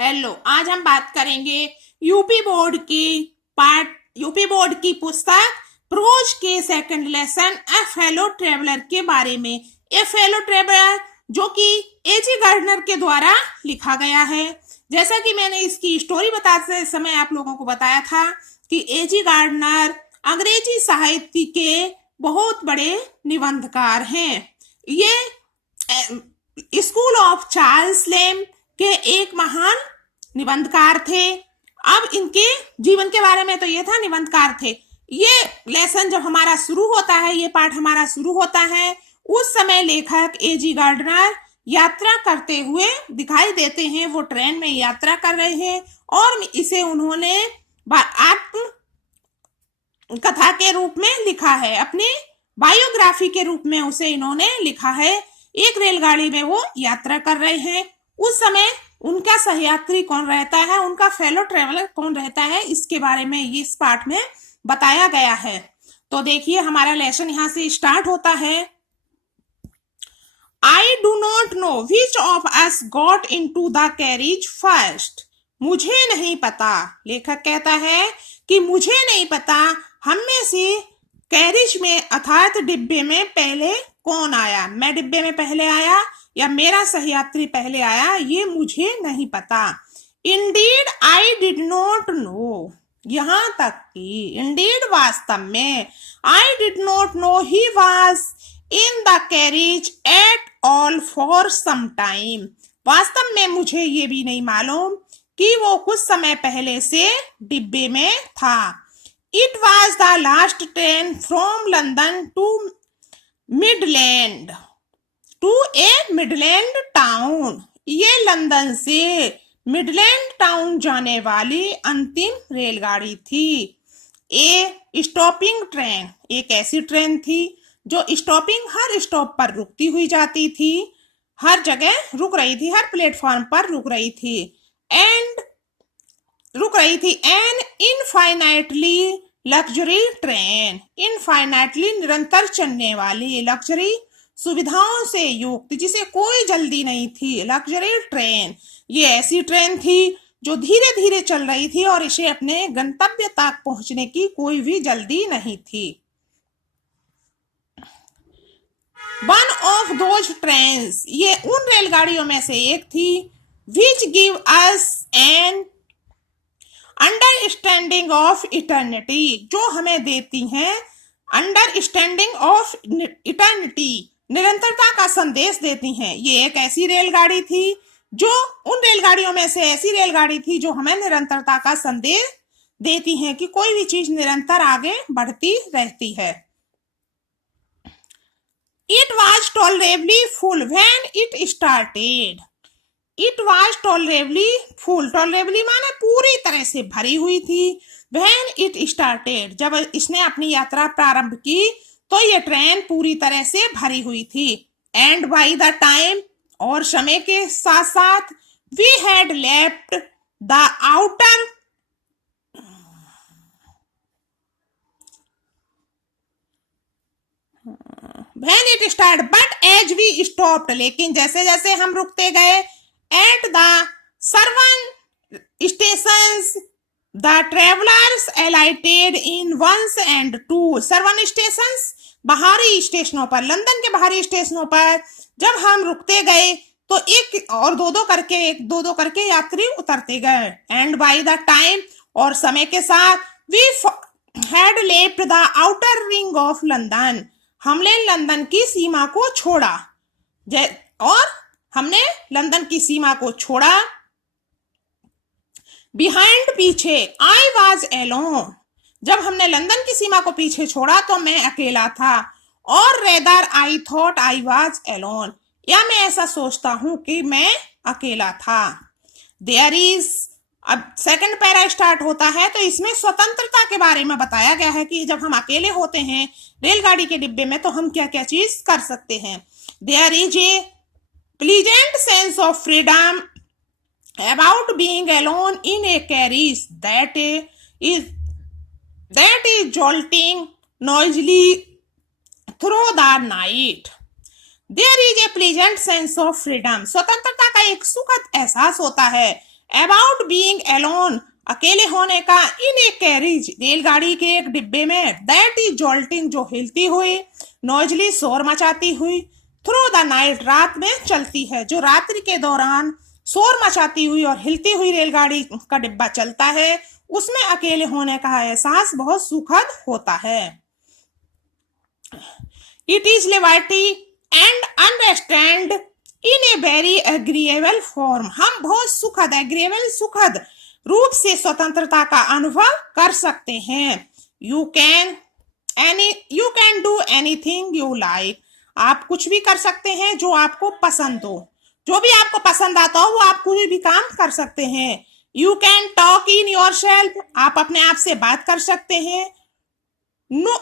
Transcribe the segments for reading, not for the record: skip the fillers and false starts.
Hello, आज हम बात करेंगे यूपी बोर्ड की पुस्तक प्रोज के सेकंड लेसन ए फेलो ट्रेवलर के बारे में। ए फेलो ट्रेवलर जो कि एजी गार्डनर के द्वारा लिखा गया है। जैसा कि मैंने इसकी स्टोरी बताते समय आप लोगों को बताया था कि एजी गार्डनर अंग्रेजी साहित्य के बहुत बड़े निबंधकार हैं। ये स्कूल ऑफ चार्ल्स लेम के एक महान निबंधकार थे। अब इनके जीवन के बारे में तो ये था, निबंधकार थे। ये लेसन जब हमारा शुरू होता है, ये पाठ हमारा शुरू होता है, उस समय लेखक एजी गार्डनर यात्रा करते हुए दिखाई देते हैं। वो ट्रेन में यात्रा कर रहे हैं और इसे उन्होंने आत्म कथा के रूप में लिखा है, अपनी बायोग्राफी के रूप में उसे इन्होंने लिखा है। एक रेलगाड़ी में वो यात्रा कर रहे हैं। उस समय उनका सहयात्री कौन रहता है, उनका फेलो ट्रेवलर कौन रहता है, इसके बारे में इस पाठ में बताया गया है। तो देखिए, हमारा लेसन यहाँ से स्टार्ट होता है। I do not know which of us got into the carriage first. मुझे नहीं पता, लेखक कहता है कि मुझे नहीं पता हम में से कैरिज में अर्थात डिब्बे में पहले कौन आया। मैं डिब्बे में पहले आया या मेरा सहयात्री पहले आया, ये मुझे नहीं पता। Indeed I did not know, यहां तक कि इंडीड वास्तव में, I did not know he was in the carriage at all for some time. वास्तव में मुझे ये भी नहीं मालूम कि वो कुछ समय पहले से डिब्बे में था। It was the last train from London to Midland to a Midland town. ये लंदन से मिडलैंड टाउन जाने वाली अंतिम रेलगाड़ी थी। ए स्टॉपिंग ट्रेन, एक ऐसी ट्रेन थी जो स्टॉपिंग, हर स्टॉप पर रुकती हुई जाती थी, हर जगह रुक रही थी, हर प्लेटफॉर्म पर रुक रही थी। An infinitely luxury train, infinitely निरंतर चलने वाली, लग्जरी सुविधाओं से युक्त, जिसे कोई जल्दी नहीं थी, लग्जरी ट्रेन। ये ऐसी ट्रेन थी जो धीरे धीरे चल रही थी और इसे अपने गंतव्य तक पहुंचने की कोई भी जल्दी नहीं थी। वन ऑफ दोज ट्रेन्स, ये उन रेलगाड़ियों में से एक थी, which give us an understanding of eternity, जो हमें देती हैं अंडरस्टैंडिंग ऑफ इटर्निटी, निरंतरता का संदेश देती हैं। ये एक ऐसी रेलगाड़ी थी जो उन रेलगाड़ियों में से ऐसी रेलगाड़ी थी जो हमें निरंतरता का संदेश देती हैं कि कोई भी चीज निरंतर आगे बढ़ती रहती है। It was tolerably full when it started. It was tolerably full, tolerably माने पूरी तरह से भरी हुई थी। व्हेन इट स्टार्टेड, जब इसने अपनी यात्रा प्रारंभ की तो ये ट्रेन पूरी तरह से भरी हुई थी। एंड बाय द टाइम, और समय के साथ साथ, we had left the outer when it start but as we stopped, लेकिन जैसे जैसे हम रुकते गए, at the suburban stations the travellers alighted in ones and two. Suburban stations, बाहरी स्टेशनों पर, लंदन के बाहरी स्टेशनों पर जब हम रुकते गए तो एक और दो करके यात्री उतरते गए। एंड बाय द टाइम, और समय के साथ, we had left the outer ring of London, हमने लंदन की सीमा को छोड़ा। और हमने लंदन की सीमा को छोड़ा। बिहाइंड, पीछे, आई वॉज एलोन, जब हमने लंदन की सीमा को पीछे छोड़ा तो मैं अकेला था। और rather I thought I was alone, या मैं ऐसा सोचता हूं कि मैं अकेला था। देयर इज, अब सेकंड पैरा स्टार्ट होता है तो इसमें स्वतंत्रता के बारे में बताया गया है कि जब हम अकेले होते हैं रेलगाड़ी के डिब्बे में तो हम क्या क्या चीज कर सकते हैं। There is a pleasant sense of freedom about being alone in a carriage that is jolting noisily through the night. There is a pleasant sense of freedom. स्वतंत्रता का एक सुखद एहसास होता है अबाउट बीइंग अलोन, अकेले होने का, इन ए कैरिज, रेलगाड़ी के एक डिब्बे में, दैट इज जॉल्टिंग, जो हिलती हुई, नॉइजली, शोर मचाती हुई, थ्रू द नाइट, रात में चलती है, जो रात्रि के दौरान शोर मचाती हुई और हिलती हुई रेलगाड़ी का डिब्बा चलता है, उसमें अकेले होने का एहसास बहुत सुखद होता है। It is liberty and understand in a very agreeable form, हम बहुत सुखद, एग्रीएबल सुखद रूप से स्वतंत्रता का अनुभव कर सकते हैं। You can do anything you like, आप कुछ भी कर सकते हैं जो आपको पसंद हो, जो भी आपको पसंद आता हो वो आप कोई भी काम कर सकते हैं। You can talk in yourself, आप अपने आप से बात कर सकते हैं। No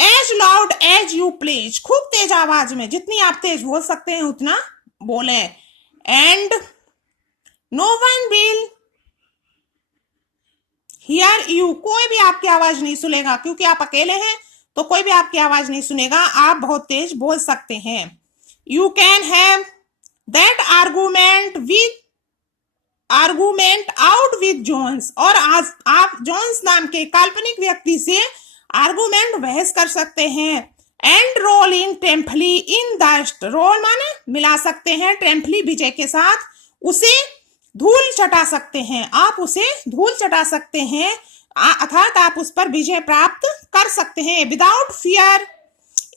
as loud as you please, खूब तेज आवाज में, जितनी आप तेज बोल सकते हैं उतना बोलें। And no one will hear you, कोई भी आपकी आवाज नहीं सुनेगा, क्योंकि आप अकेले हैं तो कोई भी आपकी आवाज नहीं सुनेगा, आप बहुत तेज बोल सकते हैं। You can have that argument out with Jones, और आज आप जोन्स नाम के काल्पनिक व्यक्ति से आर्गूमेंट बहस कर सकते हैं। एंड रोल इन टेम्पली इन डस्ट, रोल माने मिला सकते हैं, टेम्पली विजय के साथ उसे धूल चटा सकते हैं, आप उसे धूल चटा सकते हैं, अर्थात आप उस पर विजय प्राप्त कर सकते हैं। विदाउट फियर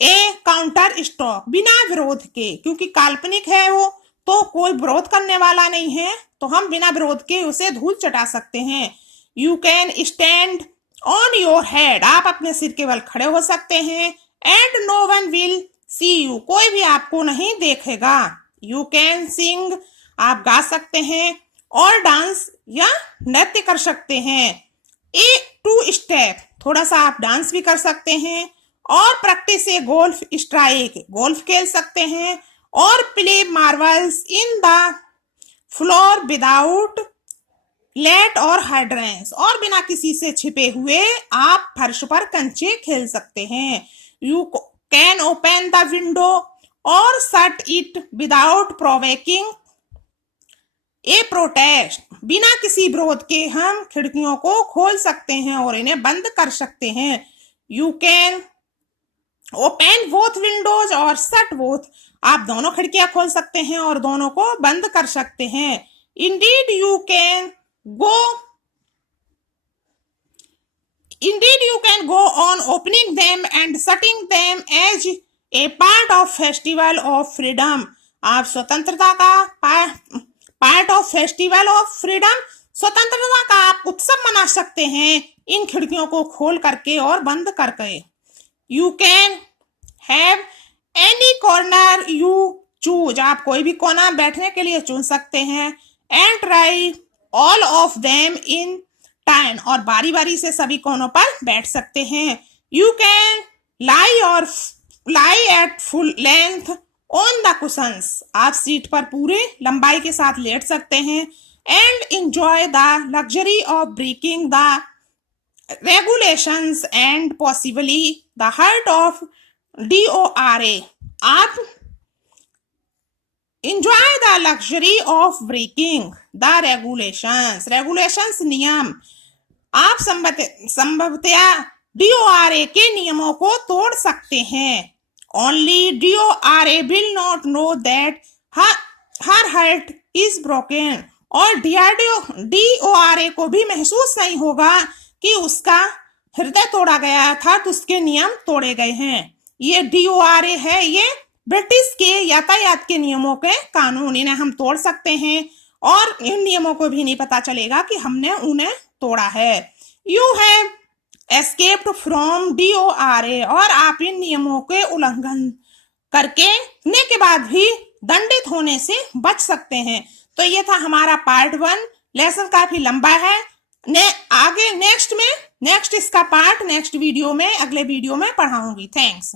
ए काउंटर स्ट्रोक, बिना विरोध के, क्योंकि काल्पनिक है वो तो कोई विरोध करने वाला नहीं है, तो हम बिना विरोध के उसे धूल चटा सकते हैं। You can stand on your head, आप अपने सिर के बल खड़े हो सकते हैं। And no one will see you, कोई भी आपको नहीं देखेगा। यू कैन सिंग, आप गा सकते हैं, और डांस या नृत्य कर सकते हैं। ए टू स्टेप, थोड़ा सा आप डांस भी कर सकते हैं। और practice a golf strike, golf खेल सकते हैं। और play marbles in the floor without let or hindrance, और बिना किसी से छिपे हुए आप फर्श पर कंचे खेल सकते हैं। You can open the window और shut it without provoking a protest, बिना किसी विरोध के हम खिड़कियों को खोल सकते हैं और इन्हें बंद कर सकते हैं। You can open both Windows और शट बोथ, आप दोनों खिड़कियां खोल सकते हैं और दोनों को बंद कर सकते हैं। Indeed you can go on opening them and shutting them as a part of festival of freedom, आप स्वतंत्रता का part of festival of freedom, स्वतंत्रता का आप उत्सव मना सकते हैं इन खिड़कियों को खोल करके और बंद करके। You can have any corner you choose, आप कोई भी कोना बैठने के लिए चुन सकते हैं। And try all of them in time, और बारी बारी से सभी कोनों पर बैठ सकते हैं। You can lie at full length on the cushions, आप सीट पर पूरे लंबाई के साथ लेट सकते हैं। And enjoy the luxury of breaking the regulations and possibly the hurt of DORA, आप enjoy the luxury of breaking the regulations नियम, आप संभवतया DORA के नियमों को तोड़ सकते हैं। Only DORA will not know that her heart is broken, और DORA को भी महसूस नहीं होगा कि उसका हृदय तोड़ा गया था, तो उसके नियम तोड़े गए हैं। ये DORA है, ये ब्रिटिश के यातायात के नियमों के कानून, इन्हें हम तोड़ सकते हैं और इन नियमों को भी नहीं पता चलेगा कि हमने उन्हें तोड़ा है। You have escaped from DORA, और आप इन नियमों के उल्लंघन करने के बाद भी दंडित होने से बच सकते हैं। तो ये था हमारा पार्ट 1, लेसन काफी लंबा है। आगे नेक्स्ट इसका पार्ट नेक्स्ट वीडियो में, अगले वीडियो में पढ़ाऊंगी। थैंक्स।